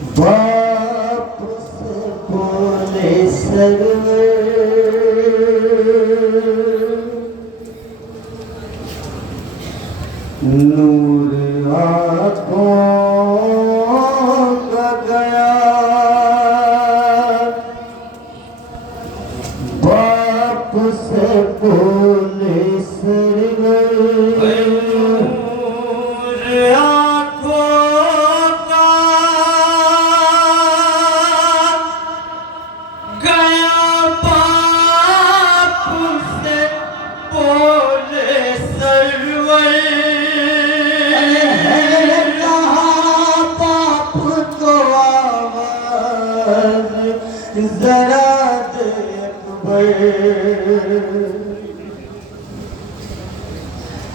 बाप से बोले सर्वे नूर आँखों का गया। बाप से बोले सर्वे जरा देख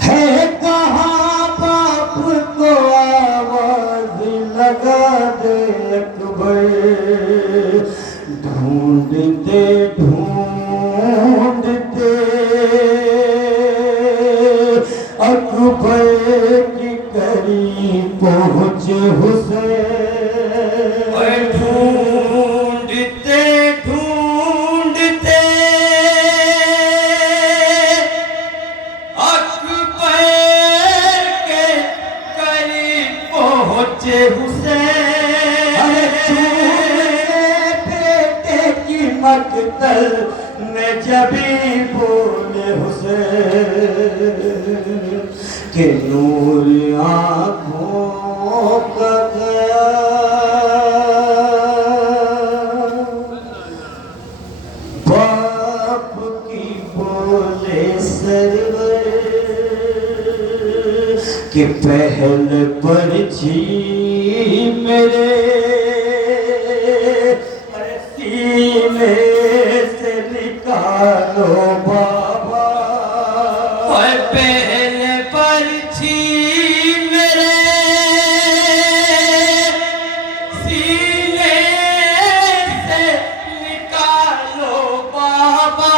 है कहाँ बाप को आवाज लगा देख ढूंढते ढूंढते अकबर की करीब पहुँचे हुसैन। मकतल में जबी बोले हुसैन के नूर आँखों का गया। बाप की बोले सरवर के पहल पर छी मेरे सीने से निकालो बाबा। पहले पर्ची मेरे सीने से निकालो बाबा।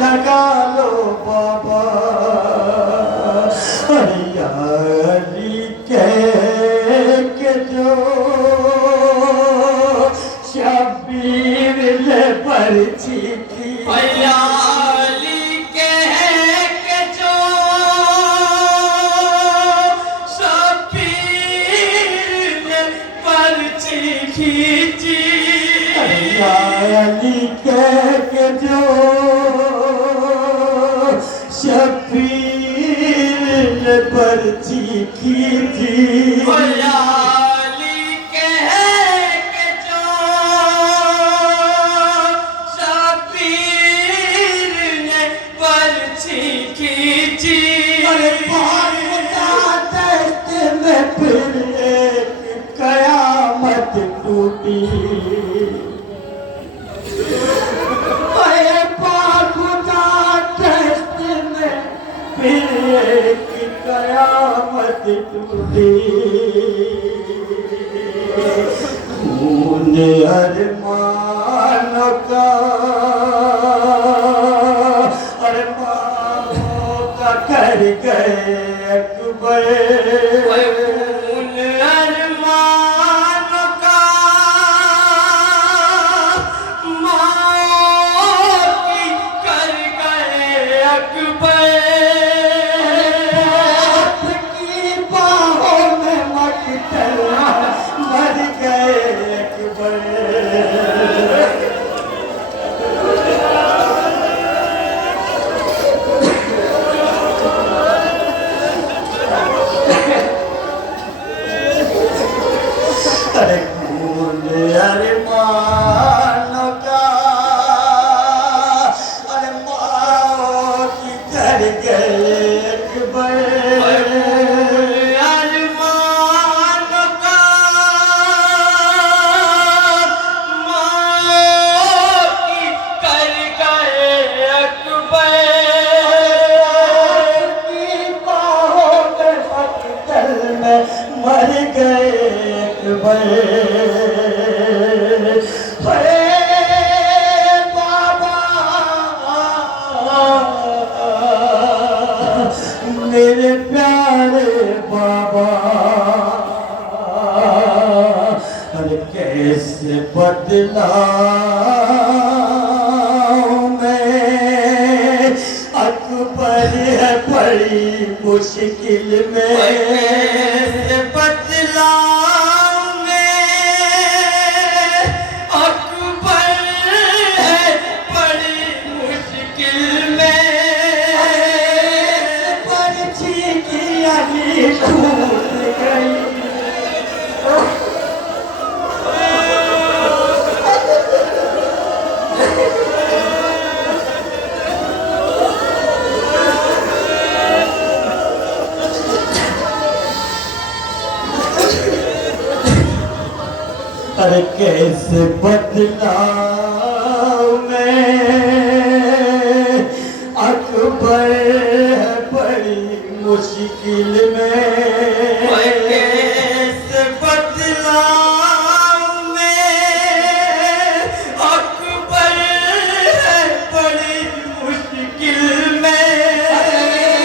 लगा लो बाबा। अली कह के जो शबीर ले पर्ची की। अली कह के जो शबीर ने पर्ची खींची। अली कह के जो शबीर ने पर्ची खींची। अली कह के जो शबीर ने पर्ची खींची। अरे दस्त में फिर एक कयामत टूटी। फिर एक कयामत टूटी। खून अरमानों का अरमानों का कर गए अकबर। खून अरमानों का मौत की कर गए अकबर। मर गए अकबर। मुश्किल में कैसे बतलाऊं मैं अकबर है बड़ी मुश्किल में पर्ची की अली टूट गई अरे कैसे बदलाऊं मैं अकबर है बड़ी मुश्किल में कैसे बतलाऊं मैं अकबर है बड़ी मुश्किल में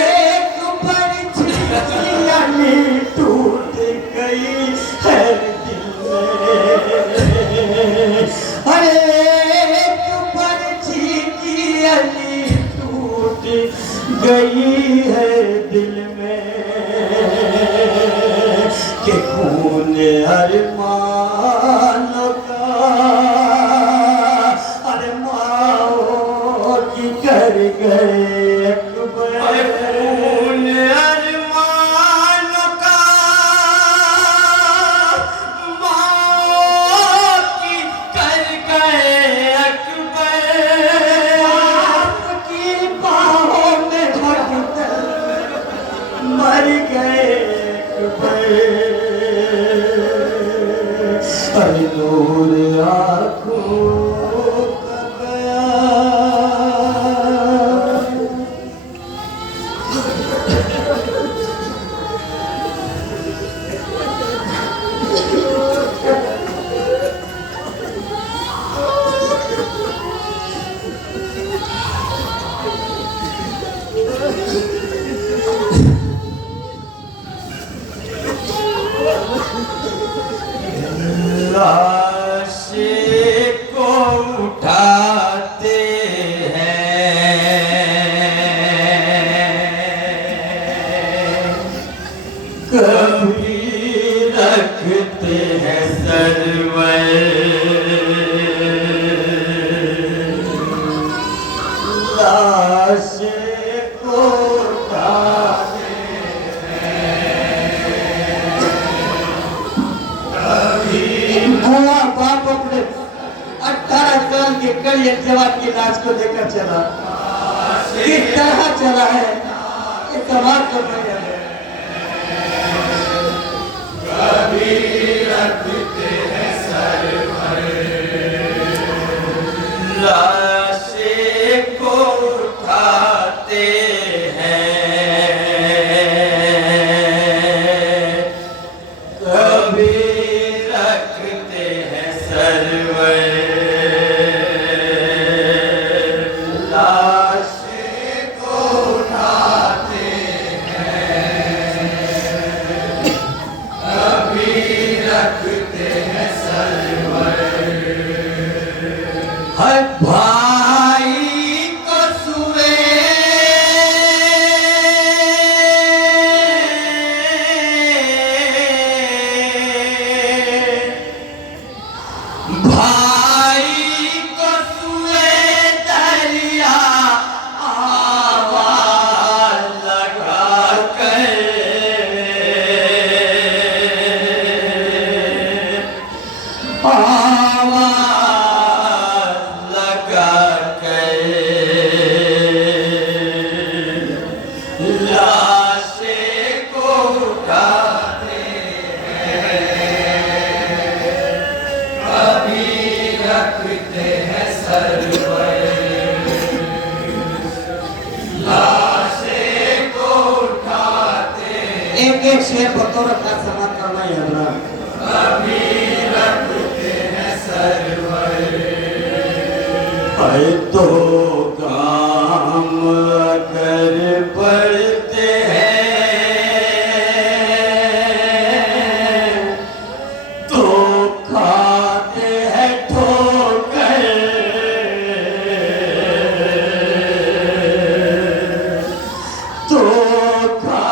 एक पर्ची की अली टूट गई है दिल में अरे एक पर्ची की अली टूट गई है दिल में कि खून अरमानों का अरमाओं की कर गए अकबर खून अरमानों का मौत की कर गए अकबर आपकी बाहों में मर गए अकबर अरे नूर आँखों का गया लाशें को उठाते हैं कभी रखते हैं सरवर लाशें को उठाते बुआ बाप अपने 18 साल के कई जवान की लाश को लेकर चला किस तरह चला है ये सवाल कर रहे हैं लाशें को उठाते हैं कभी रखते हैं सरवर लाशें को उठाते हैं कभी रखते हैं सरवर हर भाई को सुए भाई को सुए दरिया आवाज लगा कर आवाज लगा कर लाशें को उठाते हैं कभी रखते हैं सरवर लाशें को उठाते एक एक शेर बतौर का समा करना है हमरा कभी रखते हैं सरवर है तो काम अगर पड़ते हैं तो खाते हैं ठोकर तो खा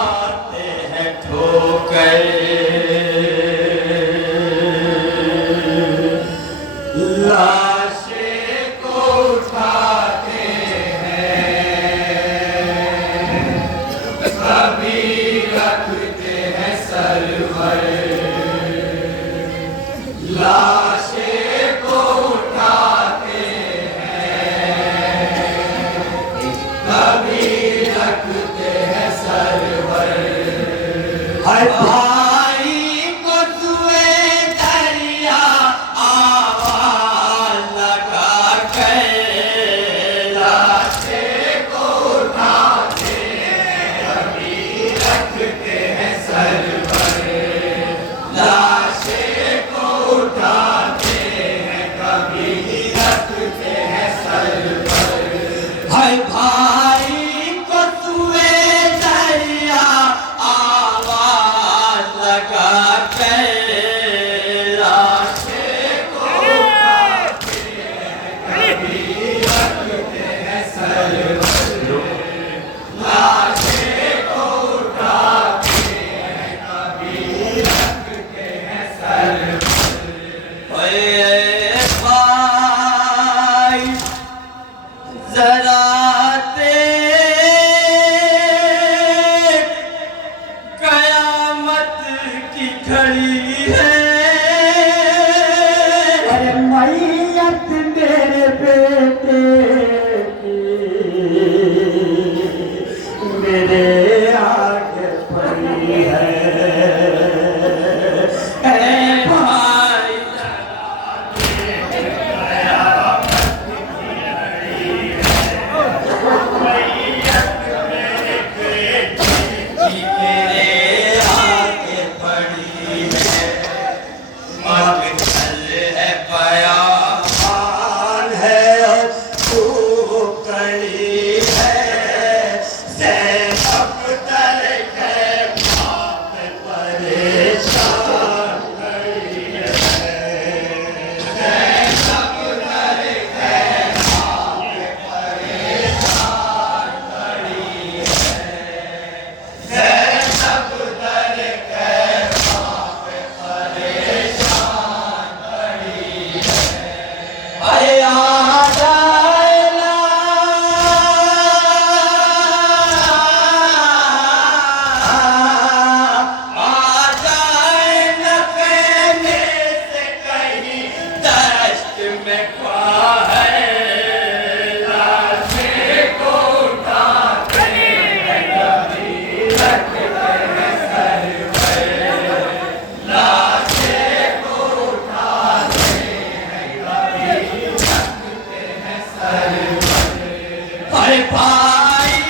हर भाई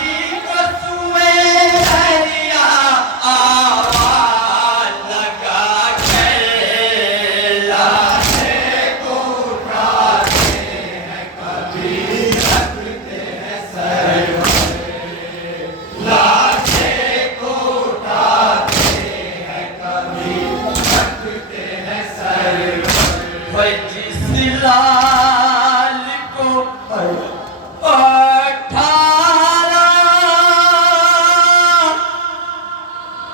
को सुए दरिया आवाज लगा के लाशे को उठाते हैं कभी रखते हैं सर लाशे को उठाते हैं कभी रखते हैं सर जिस लाल को 18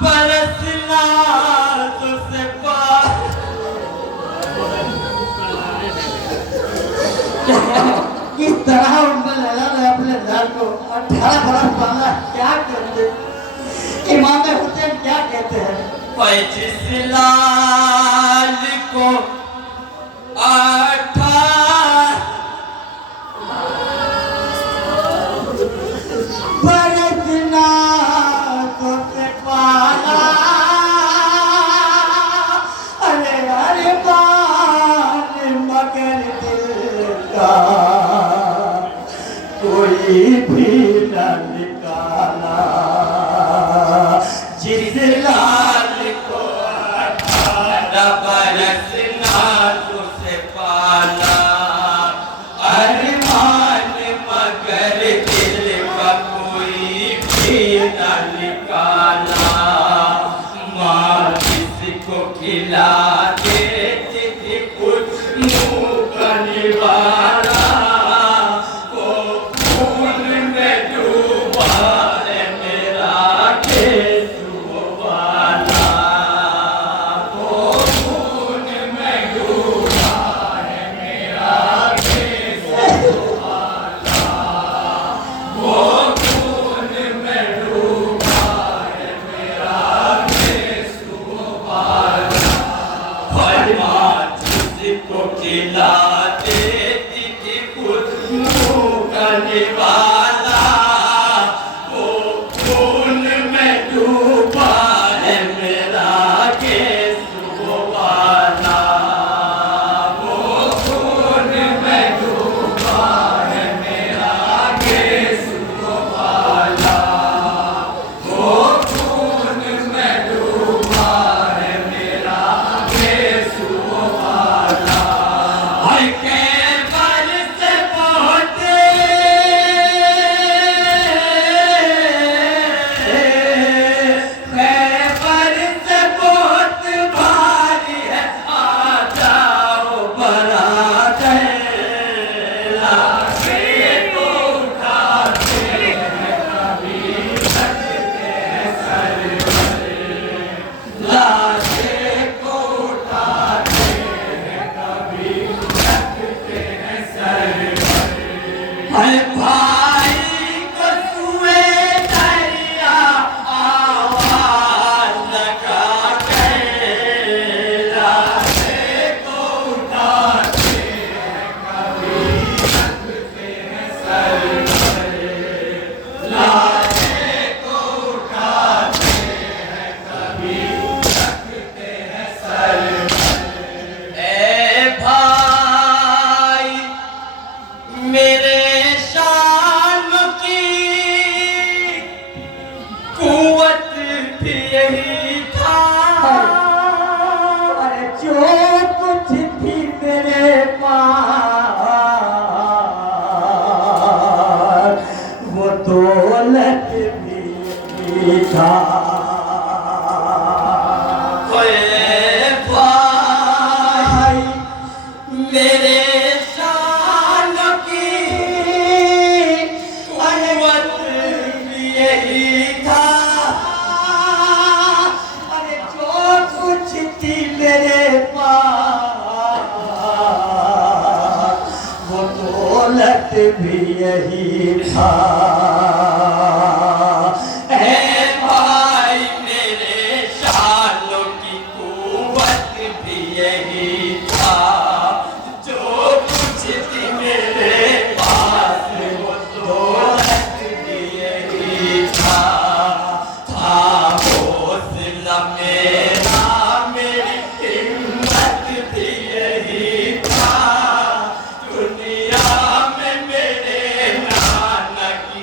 बरस नाज़ से किस तरह उनका लैला ने अपने लाल को 18 बरस पाला, क्या कहते इमाम हुसैन क्या कहते हैं? जिस लाल को 18 बरस नाज़ से पाला, अरे अरे बाल मगर दिल का कोई भी न निकाला। जिस लाल को 18 बरस नाज़ से पाला अरमान मगर दिल का कोई भी न निकाला। माँ किसको खिला देती थी कुछ मुँह का निवाला वो खून में डूबा है मेरा केसुओ वाला वो खून में डूबा है मेरा केसुओ वाला वो खून में डूबा है मेरा केसुओ वाला। माँ जिसको खिला देती थी खुद मुँह का निवाला वो खून में डूबा है मेरा केसुओ वाला वो खून में डूबा है मेरा केसुओ वाला वो खून में डूबा है मेरा केसुओ वाला। हर के बल से पहुँचे खैबर से बहुत भारी है आ जाओ बरादर लाशे को उठाते हैं कभी रखते हैं सर लाशे को उठाते हैं कभी रखते हैं सर हर भाई को सुए दरिया आवाज लगा के लाशे को उठाते हैं कभी रखते हैं सर लाशे को उठाते हैं कभी रखते हैं सर। ए भाई मेरे शान की कुवत भी यही था अरे जो कुछ भी मेरे पास वो दौलत भी था। ओए भाई मेरे शान की कुवत भी यही था अरे जो कुछ थी मेरे पास वो दौलत भी यही था। ए भाई मेरे शानों की कुवत भी यही था जो कुछ थी मेरे पास वो दौलत भी यही था हौसला मेरा मेरी हिम्मत भी यही था दुनिया में मेरे नाना की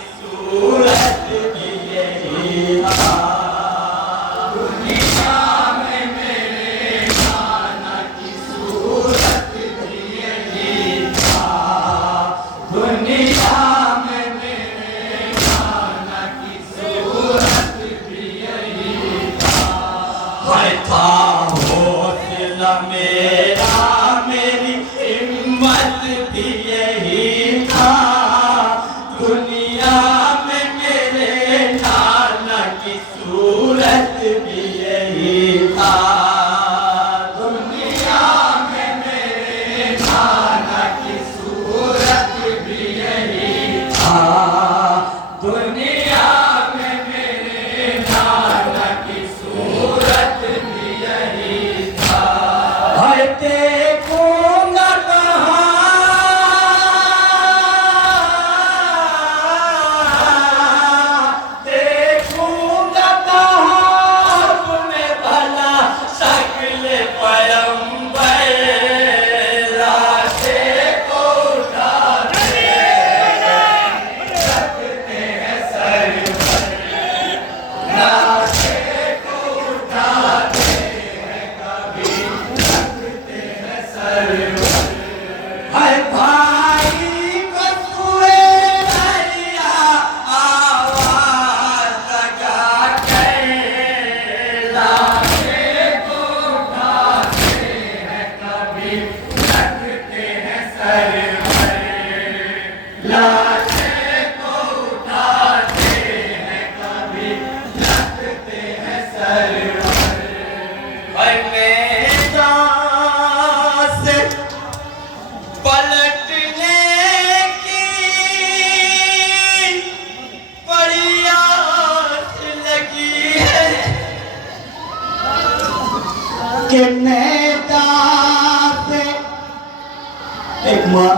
माँ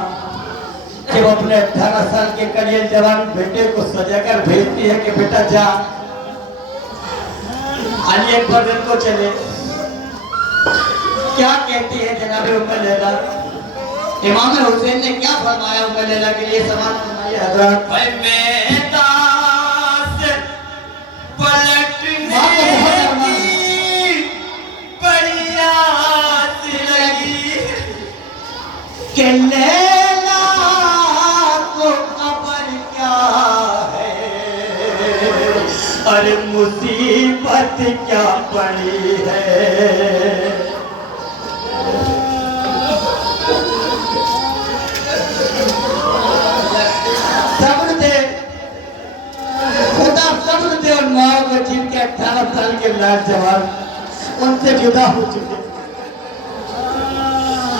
जब अपने 18 साल के करियर जवान बेटे को सजाकर भेजती है कि बेटा जा आलिया बदन को चले, क्या कहती है जनाब उम्मे लैला? इमाम हुसैन ने क्या फरमाया उम्मे लैला के लिए? समाज फरमाइए हजरत। के लैला को खबर क्या है, अरे मुसीबत क्या पड़ी है। सब्र दे खुदा, सब्र दे। और माओ को जिनके 18 साल के नौजवान उनसे जुदा हो चुके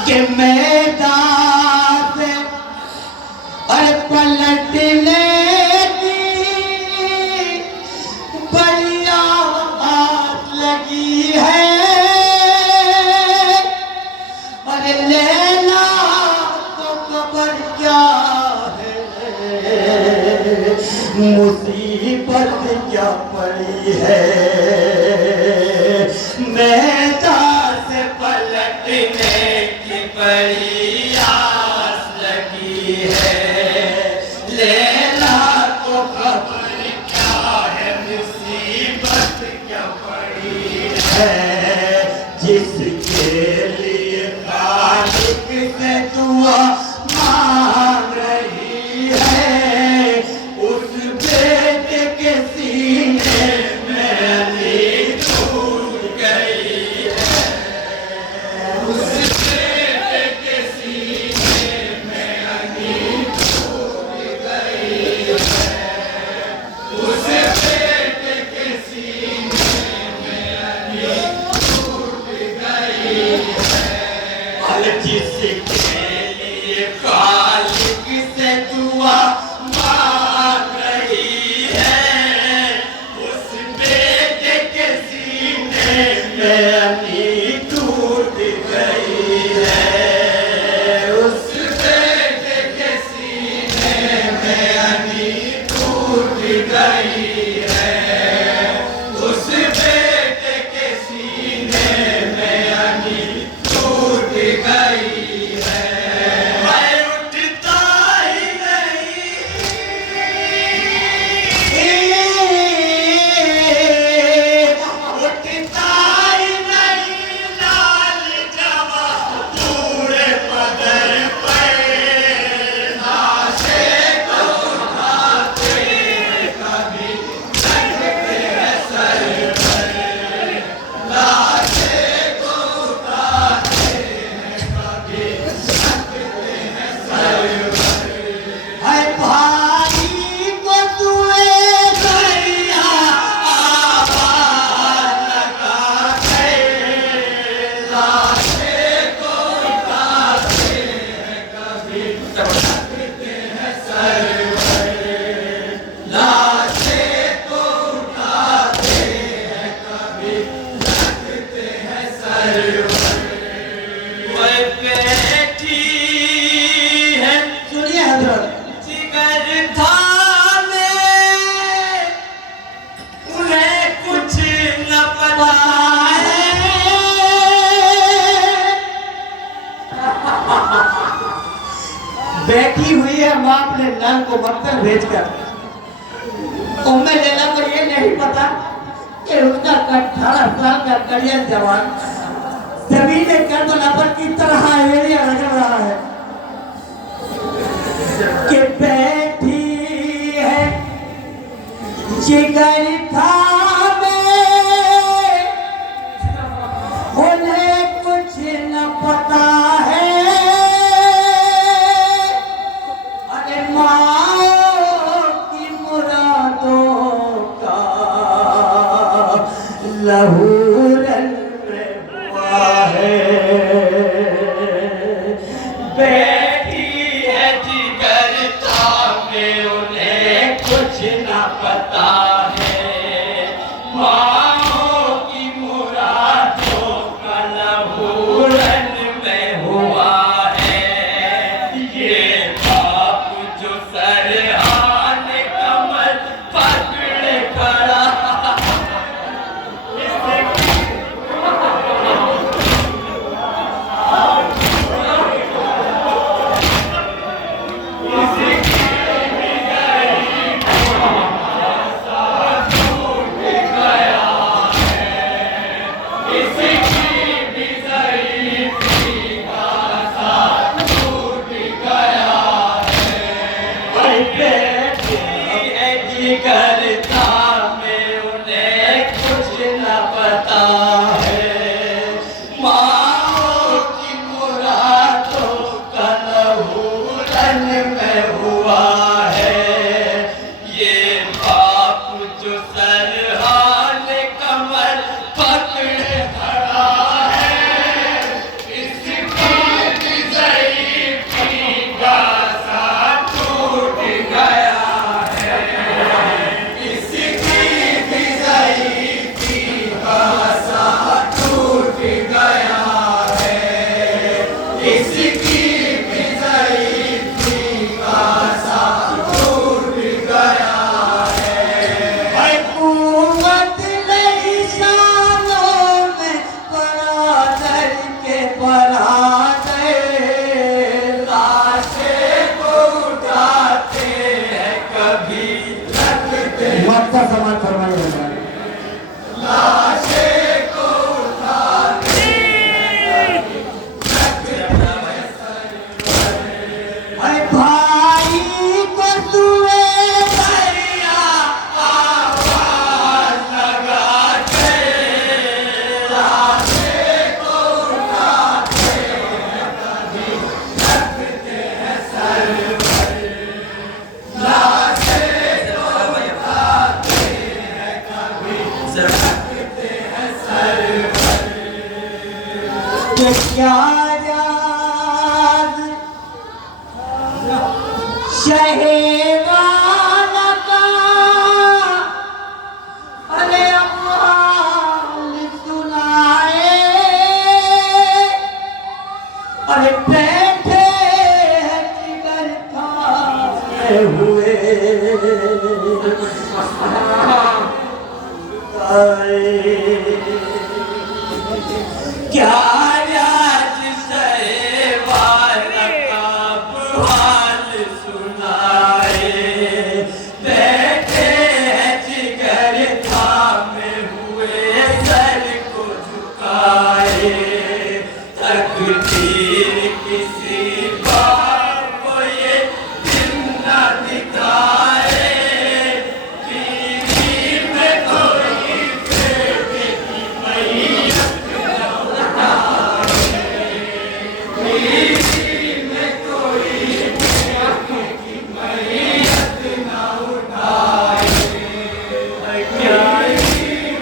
के मैदान से अरे पलटने की बढ़िया बात लगी है, अरे लैला तो खबर क्या है, मुसीबत क्या पड़ी है। मैदान से पलटने बड़ी आस लगी है, लैला को खबर क्या है, मुसीबत क्या पड़ी है। जिसके लिए खालिक से दुआ मांग रही है, उस बेटे के सीने में अली टूट गई है, उस जिसके लिए खालिक से दुआ मांग रही है, उस बेटे के सीने में अली टूट गई है, उस बेटे के सीने में अली टूट गई है, उस बेटे के सीने में अली टूट गई। बैठी हुई है माँ अपने नल को मक्तल भेजकर, उम्मे लैला को ये नहीं पता कि उसका 18 साल का करियर जवान जमीन करबला पर किस तरह एरिया रगड़ रहा है कि बैठी है जिगर थामे, उन्हें कुछ न पता है, लहू रंग में हुआ है। बैठी है जिगर थामे, उन्हें कुछ न पता है, माओ की मुरादों का लहू रंग में हुआ है। जिगर था में उन्हें कुछ न पता है। माओ की मुरादों का लहूरन में हुआ है। ये बाप जो सरहान कमर पकड़े खड़ा है, इसकी भी ज़ईफ़ी का सा टूट गया है। इसकी भी ज़ईफ़ी का सा टूट गया है। इसकी भी ज़ईफ़ी का सा टूट गया है। कुव्वत नहीं शानों में बरादर के बरादर। लाशें को उठाते हैं कभी लगते मक्का समाज फरमाइए हमारे। लाशें को उठाते अरे भाई को तुए दरिया आवाज लगाते। लाशें को उठाते हैं कभी लगते हैं सर पर। लाशें को उठाते हैं कभी लगते हैं सर पर। ये क्या याद शहेवाला का। अरे अम्माल सुनाए। अरे बैठे हैं जिगर थामे हुए। क्या राज शहेवाला का हाल सुनाए। बैठे हैं जिगर थामे हुए सर को झुकाए। तकदीर किसी बात को ये दिन न दिखाए। पीरी में कोई बेटे की मैयत न उठाए। पीरी में कोई बेटे की मैयत न उठाए। प्यारी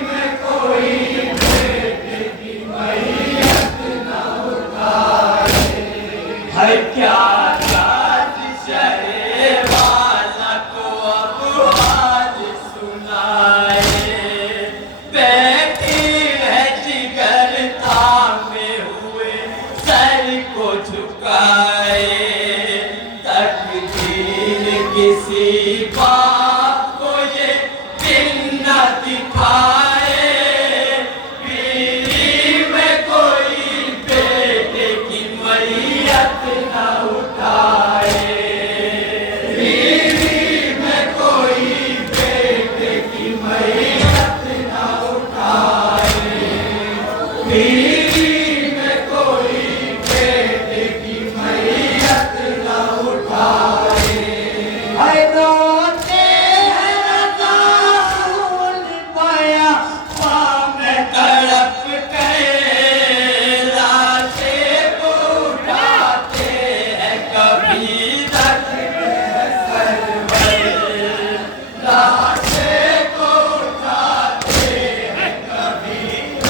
में कोई बेटे की मैयत न उठाए। है क्या राज शहेवाला को अब हाल सुनाए। बैठी है जिगर थामे हुए सर को झुकाए। तकदीर किसी बाप को ये दिन न दिखाए। पीरी में कोई बेटे की मैयत न उठाए। पीरी में कोई बेटे की मैयत न उठाए। पीरी में कोई बेटे की मैयत न उठाए। अरे रोते हैं रज़ाउल पाया में तड़प गए। लाशें को उठाते हैं कभी लगते हैं सर पर। लाशें को उठाते हैं कभी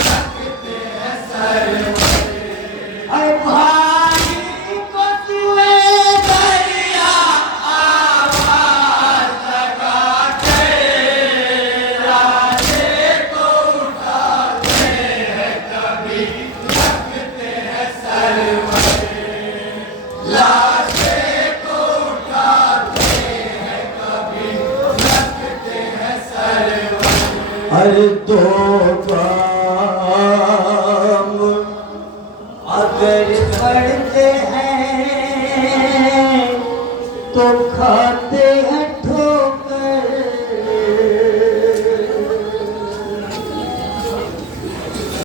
लगते हैं सर पर। अरे भाई को तुए दरिया आवाज लगाते। लाशें को उठाते हैं कभी लगते हैं सर पर। लाशें को उठाते हैं कभी लगते हैं सर पर। अरे दो काम अगर करते हैं तो खाते